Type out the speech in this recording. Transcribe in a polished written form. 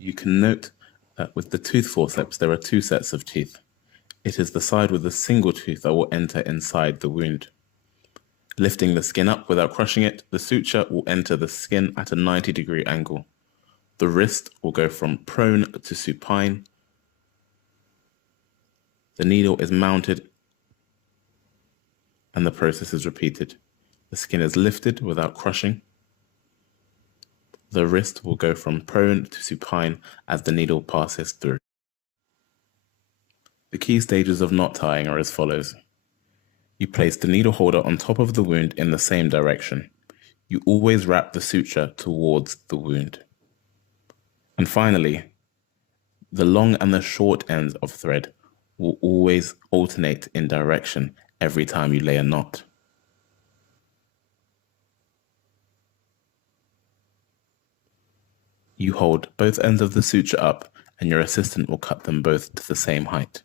You can note that with the tooth forceps, there are two sets of teeth. It is the side with a single tooth that will enter inside the wound. Lifting the skin up without crushing it, the suture will enter the skin at a 90-degree angle. The wrist will go from prone to supine. The needle is mounted and the process is repeated. The skin is lifted without crushing. The wrist will go from prone to supine as the needle passes through. The key stages of knot tying are as follows. You place the needle holder on top of the wound in the same direction. You always wrap the suture towards the wound. And finally, the long and the short ends of thread will always alternate in direction every time you lay a knot. You hold both ends of the suture up and your assistant will cut them both to the same height.